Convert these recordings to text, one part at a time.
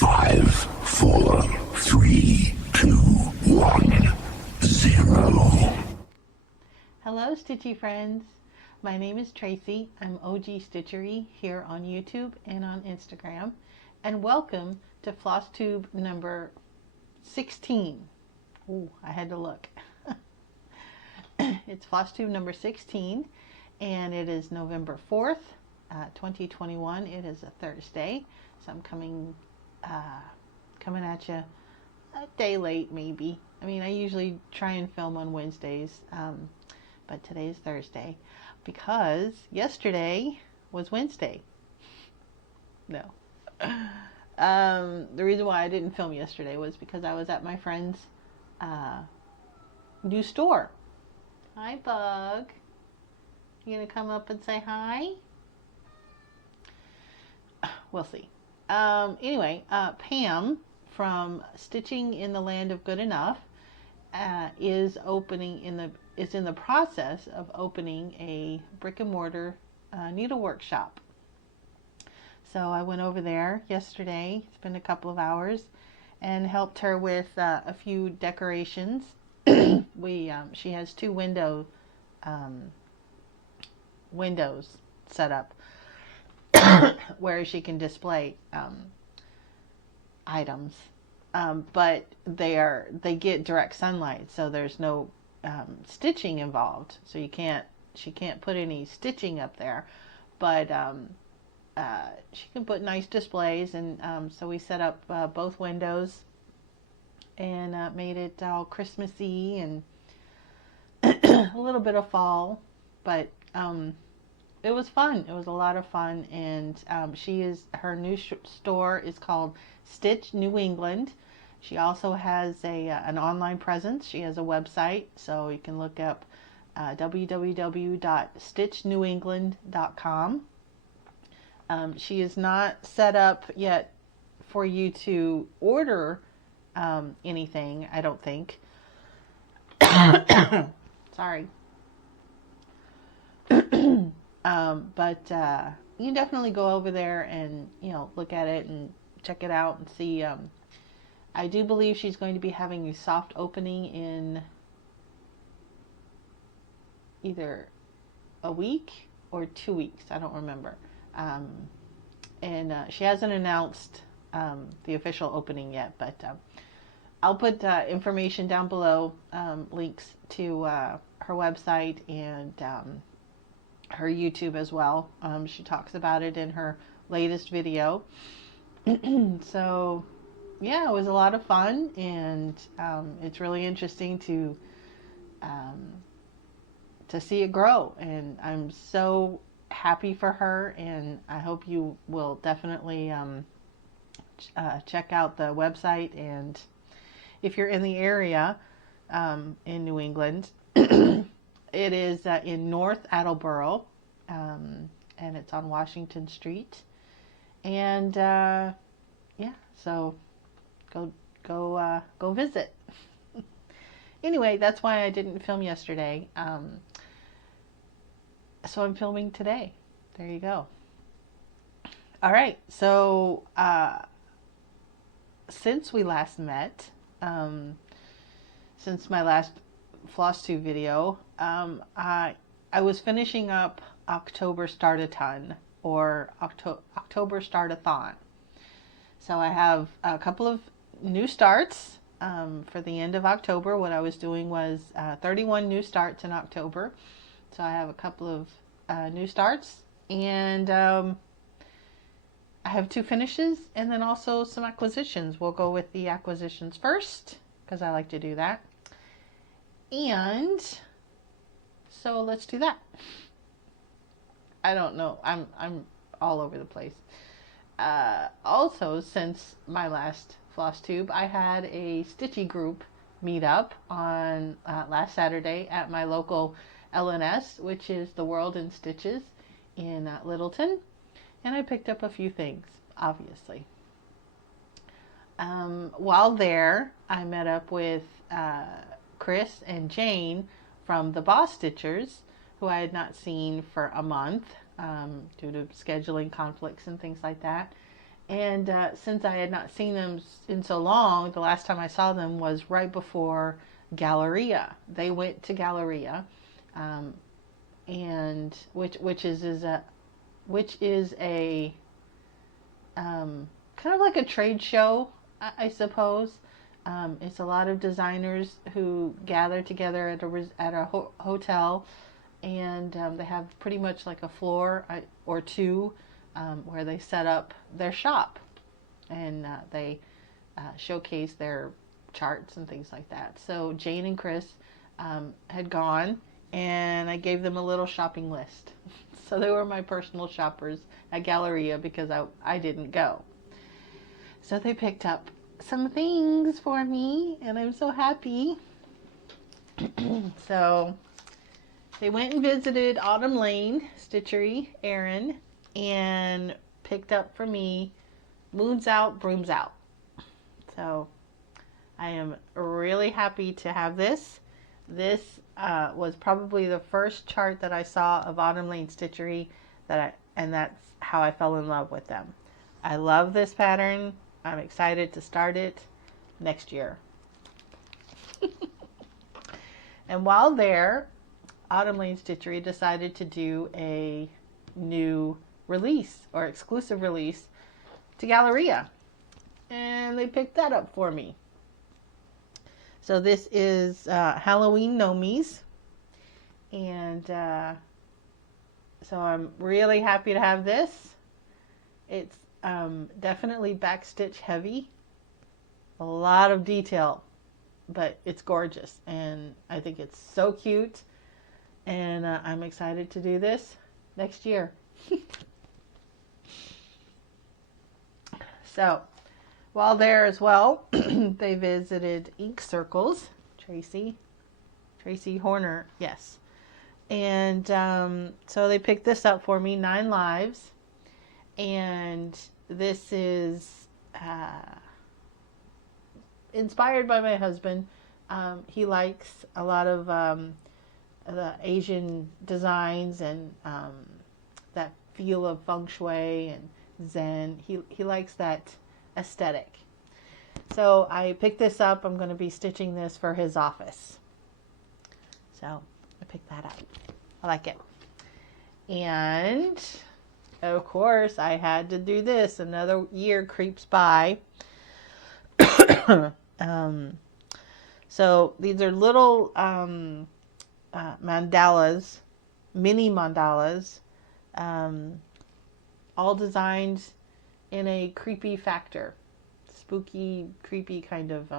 5, 4, 3, 2, 1, 0. Hello, Stitchy friends. My name is Tracy. I'm OG Stitchery here on YouTube and on Instagram. And welcome to Flosstube number 16. Ooh, I had to look. It's Flosstube number 16, and it is November 4th, 2021. It is a Thursday, so I'm coming at you a day late, maybe. I mean, I usually try and film on Wednesdays, but today's Thursday because yesterday was Wednesday. No. The reason why I didn't film yesterday was because I was at my friend's new store. Hi, Bug. You gonna come up and say hi? We'll see. Anyway, Pam from Stitching in the Land of Good Enough is in the process of opening a brick and mortar needlework shop. So I went over there yesterday, spent a couple of hours, and helped her with a few decorations. She has two windows set up where she can display items, but they get direct sunlight, so there's no stitching involved. So she can't put any stitching up there, but she can put nice displays, and so we set up both windows and made it all Christmassy and a little bit of fall, but it was fun. It was a lot of fun, and her new store is called Stitch New England. She also has an online presence. She has a website, so you can look up www.stitchnewengland.com. She is not set up yet for you to order anything, I don't think. Sorry. But you can definitely go over there and look at it and check it out and see. I do believe she's going to be having a soft opening in either a week or 2 weeks. I don't remember. And she hasn't announced the official opening yet, but I'll put information down below, links to her website and her YouTube as well. She talks about it in her latest video. So yeah, it was a lot of fun, and it's really interesting to see it grow, and I'm so happy for her, and I hope you will definitely check out the website. And if you're in the area in New England, it is in North Attleboro, and it's on Washington Street. And yeah, so go visit. Anyway, that's why I didn't film yesterday. So I'm filming today. There you go. All right. So since we last met, since my last Flosstube video, I was finishing up October Start-a-Ton, or October Start-a-thon. So I have a couple of new starts for the end of October. What I was doing was 31 new starts in October. So I have a couple of new starts, and I have 2 finishes, and then also some acquisitions. We'll go with the acquisitions first, because I like to do that. And so let's do that. I don't know. I'm all over the place. Also, since my last Flosstube, I had a Stitchy group meetup on last Saturday at my local LNS, which is the World in Stitches in Littleton, and I picked up a few things, obviously. While there, I met up with Chris and Jane from the BosStitchers, who I had not seen for a month due to scheduling conflicts and things like that. And since I had not seen them in so long, the last time I saw them was right before Galleria. They went to Galleria, and which is a kind of like a trade show, I suppose. It's a lot of designers who gather together at a hotel, and they have pretty much like a floor or two where they set up their shop, and they showcase their charts and things like that. So Jane and Chris had gone, and I gave them a little shopping list. So they were my personal shoppers at Galleria because I didn't go. So they picked up some things for me, and I'm so happy. So they went and visited Autumn Lane Stitchery, Erin, and picked up for me Moons Out, Brooms Out. So I am really happy to have this. This was probably the first chart that I saw of Autumn Lane Stitchery, and that's how I fell in love with them. I love this pattern. I'm excited to start it next year. And while there, Autumn Lane Stitchery decided to do a new release or exclusive release to Galleria, and they picked that up for me. So this is Halloween Nomies, and so I'm really happy to have this. It's definitely backstitch heavy, a lot of detail, but it's gorgeous, and I think it's so cute, and I'm excited to do this next year. So while there as well, they visited Ink Circles, Tracy Horner, yes. And so they picked this up for me, 9 Lives. And this is inspired by my husband. He likes a lot of the Asian designs and that feel of feng shui and Zen. He likes that aesthetic. So I picked this up. I'm going to be stitching this for his office. So I picked that up. I like it. And of course I had to do this. Another year creeps by. So these are little mandalas, mini mandalas, all designed in a creepy factor, spooky, creepy kind of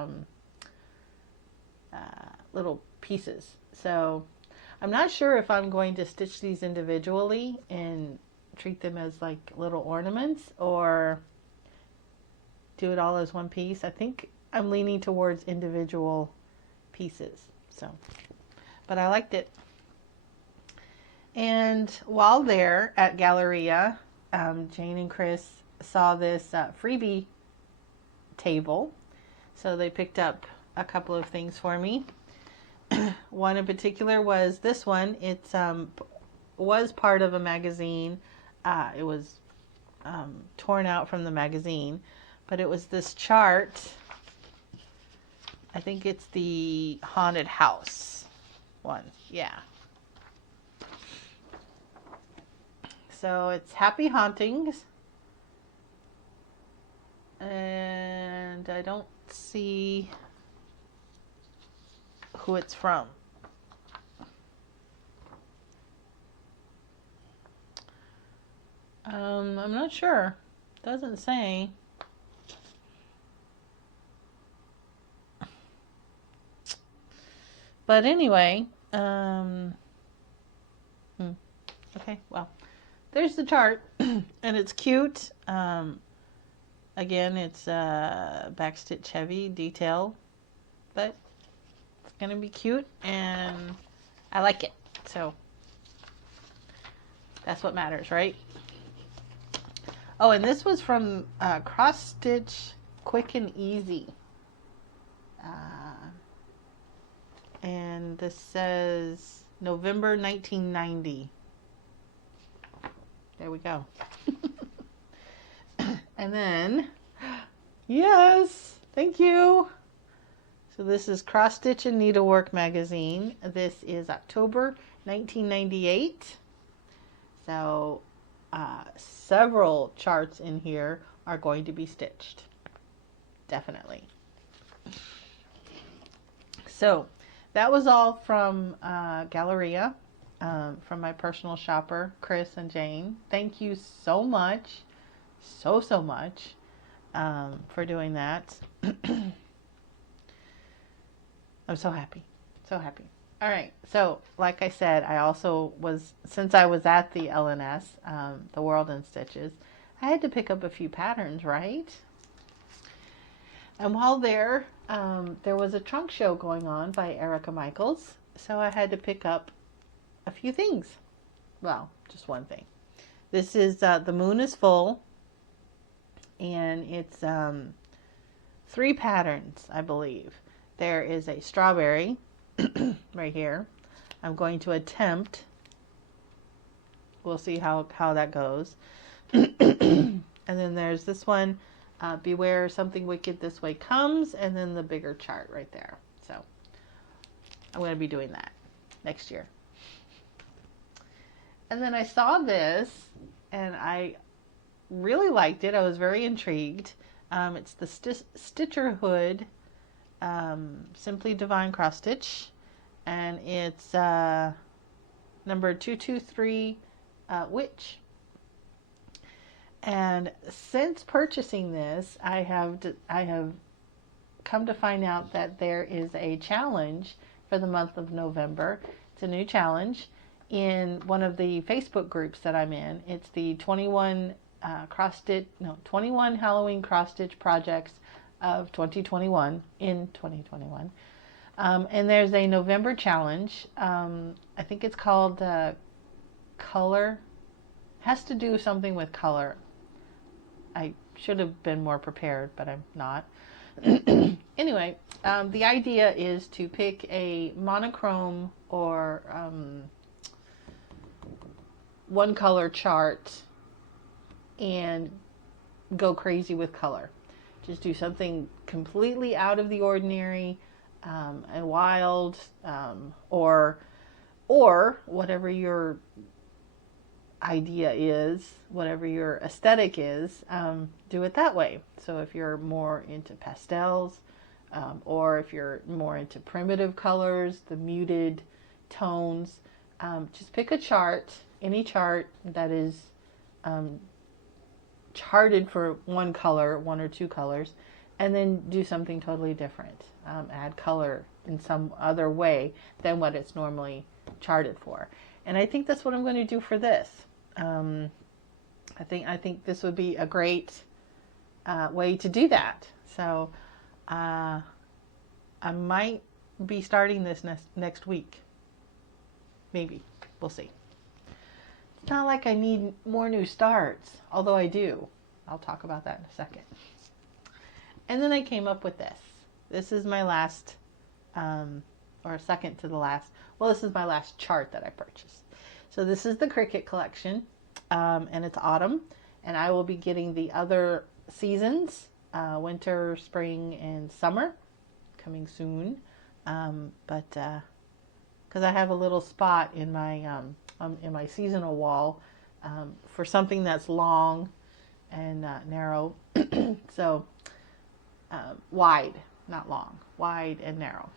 little pieces. So I'm not sure if I'm going to stitch these individually and treat them as like little ornaments or do it all as one piece. I think I'm leaning towards individual pieces. So, but I liked it. And while there at Galleria, Jane and Chris saw this freebie table. So they picked up a couple of things for me. One in particular was this one. It was part of a magazine. It was torn out from the magazine, but it was this chart. I think it's the haunted house one. Yeah. So it's Happy Hauntings. And I don't see who it's from. I'm not sure. Doesn't say. But anyway, okay, well, there's the chart, and it's cute. Again, it's backstitch heavy detail, but it's gonna be cute, and I like it. So that's what matters, right? Oh, and this was from Cross Stitch Quick and Easy. And this says November 1990. There we go. And then, yes, thank you. So this is Cross Stitch and Needlework magazine. This is October 1998. So several charts in here are going to be stitched. Definitely. So that was all from Galleria, from my personal shopper, Chris and Jane. Thank you so much, so much for doing that. I'm so happy, so happy. All right, so like I said, I also was, since I was at the LNS, the World in Stitches, I had to pick up a few patterns, right? And while there was a trunk show going on by Erica Michaels, so I had to pick up a few things. Well, just one thing. This is The Moon is Full, and it's 3 patterns, I believe. There is a strawberry right here. I'm going to attempt. We'll see how that goes. And then there's this one, Beware Something Wicked This Way Comes, and then the bigger chart right there. So I'm going to be doing that next year. And then I saw this, and I really liked it. I was very intrigued. It's the Stitcher Hood Simply Divine Cross Stitch, and it's number 223 Witch. And since purchasing this, I have come to find out that there is a challenge for the month of November. It's a new challenge in one of the Facebook groups that I'm in. It's the 21 Halloween cross stitch projects of 2021 in 2021. And there's a November challenge. I think it's called color. Has to do something with color. I should have been more prepared, but I'm not. Anyway, the idea is to pick a monochrome or one color chart and go crazy with color. Just do something completely out of the ordinary and wild, or whatever your idea is, whatever your aesthetic is, do it that way. So if you're more into pastels, or if you're more into primitive colors, the muted tones, just pick a chart, any chart that is charted for one color, 1 or 2 colors, and then do something totally different. Add color in some other way than what it's normally charted for. And I think that's what I'm going to do for this. I think this would be a great way to do that. So I might be starting this next week. Maybe. We'll see. It's not like I need more new starts, although I do. I'll talk about that in a second. And then I came up with this. This is my last, or second to the last. Well, this is my last chart that I purchased. So this is the Cricut collection, and it's autumn. And I will be getting the other seasons, winter, spring, and summer, coming soon. But because I have a little spot in my seasonal wall for something that's long and narrow. So wide, not long, wide and narrow.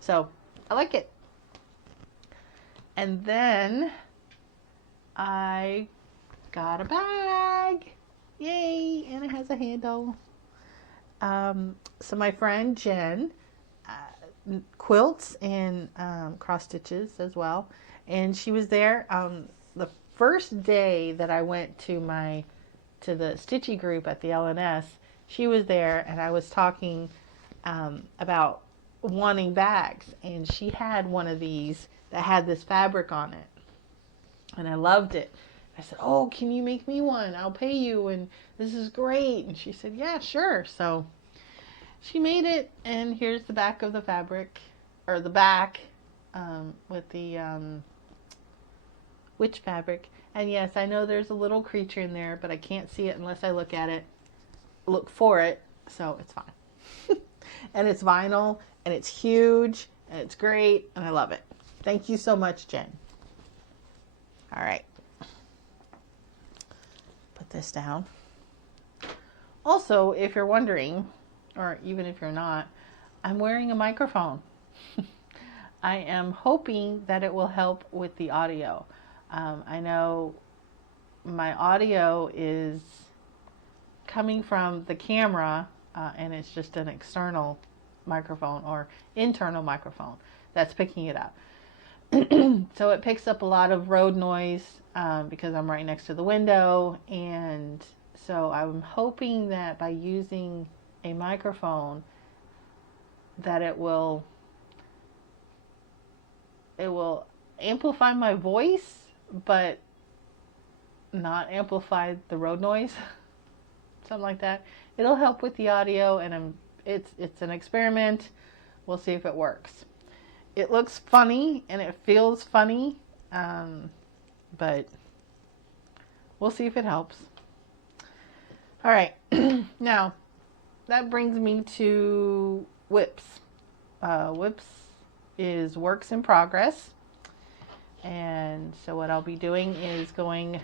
So I like it. And then I got a bag. Yay! And it has a handle. So my friend Jen quilts and cross stitches as well. And she was there the first day that I went to the Stitchy group at the LNS. She was there, and I was talking about wanting bags, and she had one of these that had this fabric on it, and I loved it. I said, "Oh, can you make me one? I'll pay you, and this is great." And she said, "Yeah, sure." So she made it, and here's the back of the fabric, or the back with the witch fabric. And yes, I know there's a little creature in there, but I can't see it unless I look at it, look for it, so it's fine. And it's vinyl, and it's huge, and it's great, and I love it. Thank you so much, Jen. All right. Put this down. Also, if you're wondering, or even if you're not, I'm wearing a microphone. I am hoping that it will help with the audio. I know my audio is coming from the camera, and it's just an external microphone or internal microphone that's picking it up. So it picks up a lot of road noise because I'm right next to the window, and so I'm hoping that by using a microphone that it will amplify my voice, but not amplify the road noise. Something like that. It'll help with the audio, and it's an experiment. We'll see if it works. It looks funny and it feels funny, but we'll see if it helps. All right. Now, that brings me to whips. Whips is works in progress. And so what I'll be doing is going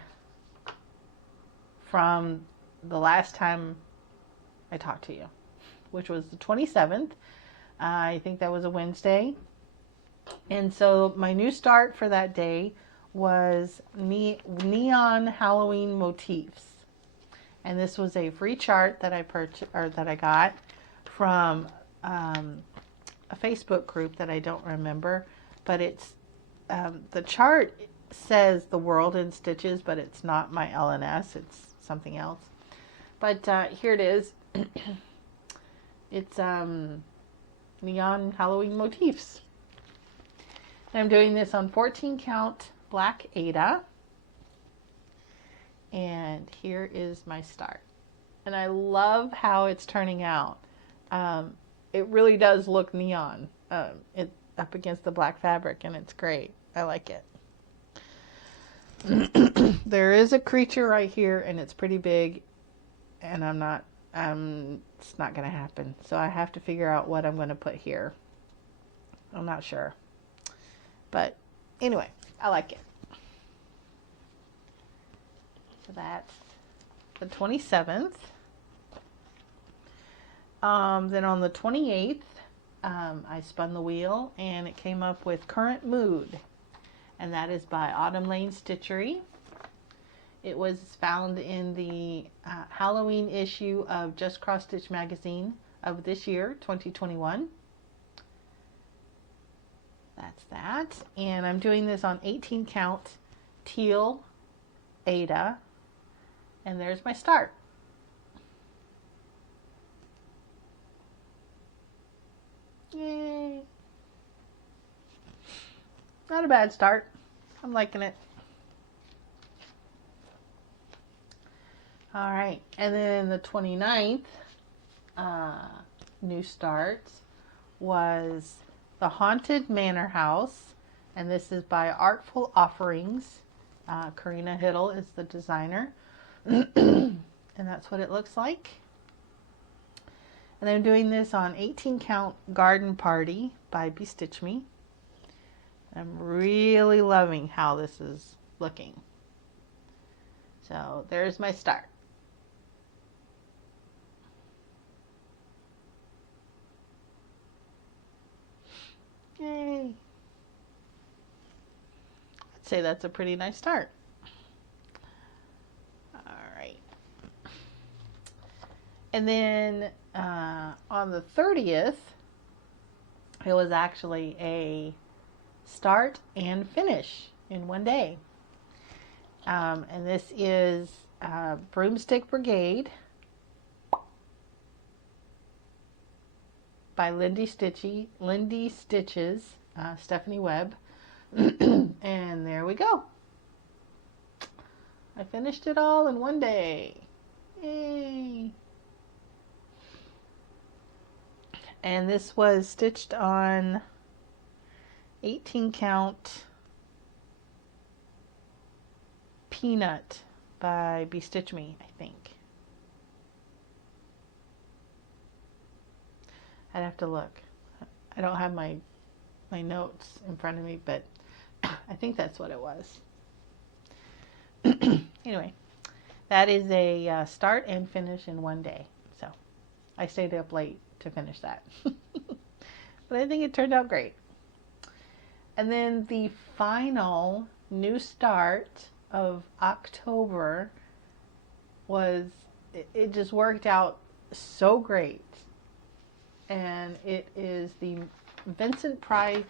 from the last time I talked to you, which was the 27th. I think that was a Wednesday. And so my new start for that day was neon Halloween motifs. And this was a free chart that I purchased, or that I got from a Facebook group that I don't remember, but it's the chart says the world in stitches, but it's not my LNS, it's something else. But here it is. It's neon Halloween motifs. And I'm doing this on 14 count black Aida. And here is my start. And I love how it's turning out. It really does look neon. It up against the black fabric, and it's great. I like it. There is a creature right here, and it's pretty big, and it's not going to happen. So I have to figure out what I'm going to put here. I'm not sure. But anyway, I like it. So that's the 27th. Then on the 28th, I spun the wheel, and it came up with Current Mood. And that is by Autumn Lane Stitchery. It was found in the Halloween issue of Just Cross Stitch magazine of this year, 2021. That's that. And I'm doing this on 18 count teal Aida. And there's my start. Yay. Not a bad start. I'm liking it. All right. And then the 29th new start was The Haunted Manor House. And this is by Artful Offerings. Karina Hiddle is the designer. And that's what it looks like. And I'm doing this on 18 count Garden Party by BosStitch Me. I'm really loving how this is looking. So there's my start. Yay. I'd say that's a pretty nice start. Alright. And then on the 30th, it was actually a start and finish in one day. And this is Broomstick Brigade by Lindy Stitches, Stephanie Webb. And there we go. I finished it all in one day. Yay! And this was stitched on 18 count Peanut by BosStitchers, I think. I'd have to look. I don't have my notes in front of me, but I think that's what it was. Anyway, that is a start and finish in one day. So I stayed up late to finish that. But I think it turned out great. And then the final new start of October was, it just worked out so great. And it is the Vincent Price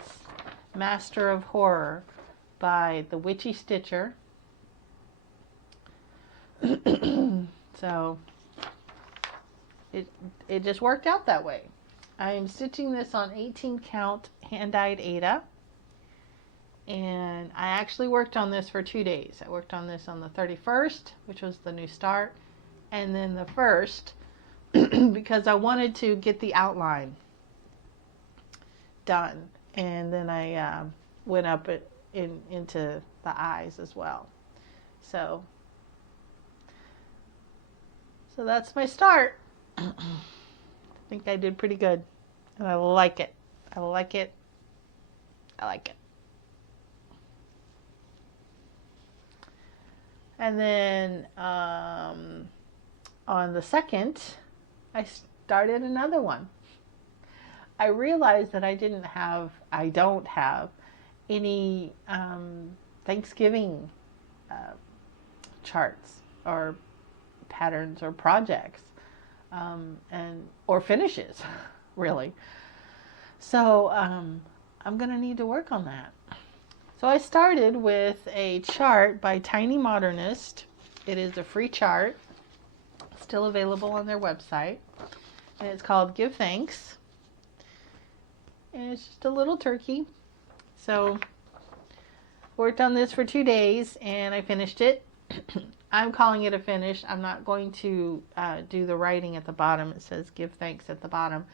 Master of Horror by the Witchy Stitcher. So it just worked out that way. I am stitching this on 18 count hand-dyed Aida, and I actually worked on this for 2 days. I worked on this on the 31st, which was the new start, and then the 1st because I wanted to get the outline done, and then I went up into the eyes as well. So that's my start. I think I did pretty good, and I like it. I like it. I like it. And then on the 2nd, I started another one. I realized that I don't have any Thanksgiving charts or patterns or projects or finishes, really. So I'm gonna need to work on that. So I started with a chart by Tiny Modernist. It is a free chart, still available on their website, and it's called Give Thanks. And it's just a little turkey. So worked on this for 2 days and I finished it. I'm calling it a finish. I'm not going to do the writing at the bottom. It says Give Thanks at the bottom.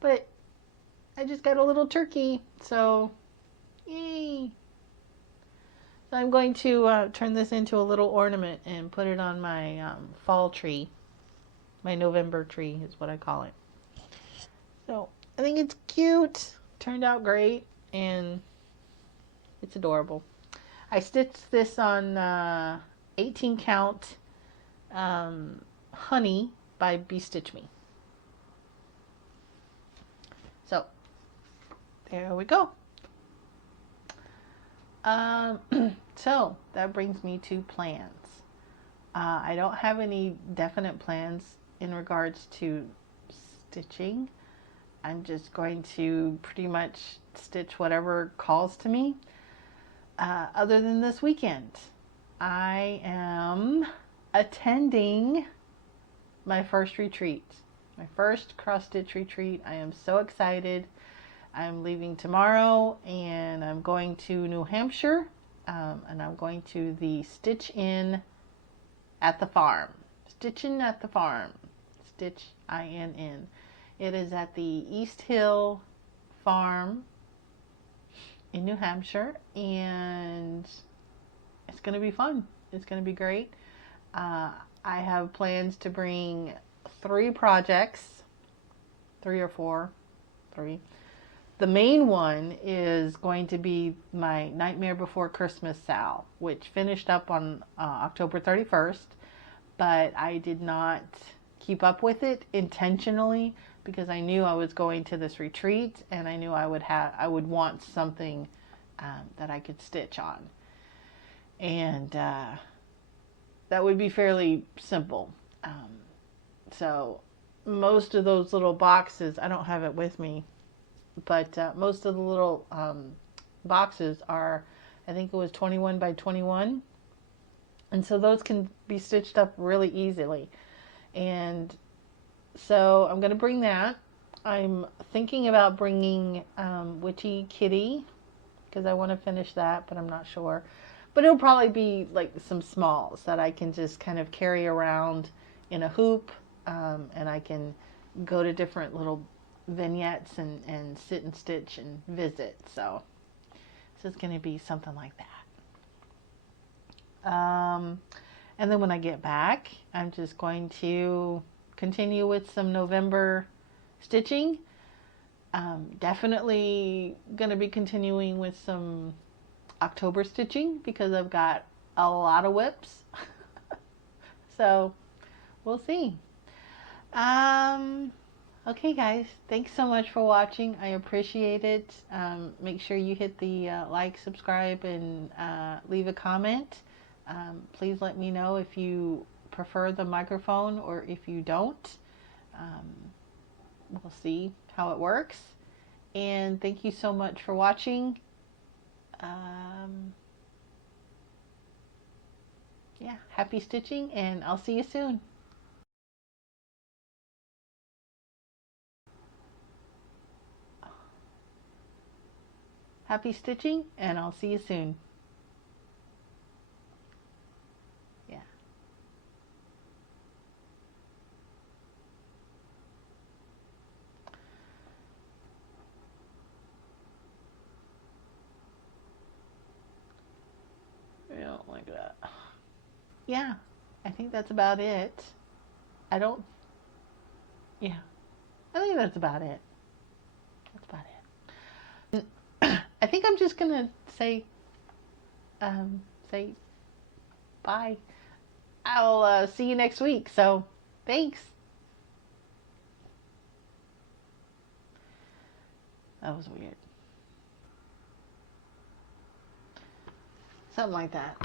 But I just got a little turkey. So, yay. So I'm going to turn this into a little ornament and put it on my fall tree. My November tree is what I call it. So I think it's cute. Turned out great. And it's adorable. I stitched this on 18 count Honey by BosStitchers. So there we go. So that brings me to plans. I don't have any definite plans in regards to stitching. I'm just going to pretty much stitch whatever calls to me. Other than this weekend, I am attending my first retreat, my first cross stitch retreat. I am so excited. I'm leaving tomorrow and I'm going to New Hampshire, and I'm going to the Stitch In at the Farm. Stitchin' at the Farm. Stitch INN. It is at the East Hill Farm in New Hampshire, and it's going to be fun. It's going to be great. I have plans to bring 3 projects, 3 or 4, 3. The main one is going to be my Nightmare Before Christmas Sal, which finished up on October 31st, but I did not keep up with it intentionally because I knew I was going to this retreat and I knew I would want something that I could stitch on. And that would be fairly simple. So most of those little boxes, I don't have it with me, but most of the little boxes are, I think it was 21 by 21. And so those can be stitched up really easily. And so I'm going to bring that. I'm thinking about bringing Witchy Kitty because I want to finish that, but I'm not sure. But it'll probably be like some smalls that I can just kind of carry around in a hoop, and I can go to different little vignettes and sit and stitch and visit. So this is going to be something like that. And then when I get back, I'm just going to continue with some November stitching. Definitely going to be continuing with some October stitching because I've got a lot of whips. So we'll see. Okay guys, thanks so much for watching. I appreciate it. Make sure you hit the like, subscribe, and leave a comment. Please let me know if you prefer the microphone or if you don't. We'll see how it works. And thank you so much for watching. Yeah, happy stitching, and I'll see you soon. Happy stitching, and I'll see you soon. Yeah. I don't like that. Yeah, I think that's about it. I don't, yeah, I think that's about it. That's about it. I think I'm just gonna say, say bye. I'll see you next week. So, thanks. That was weird. Something like that.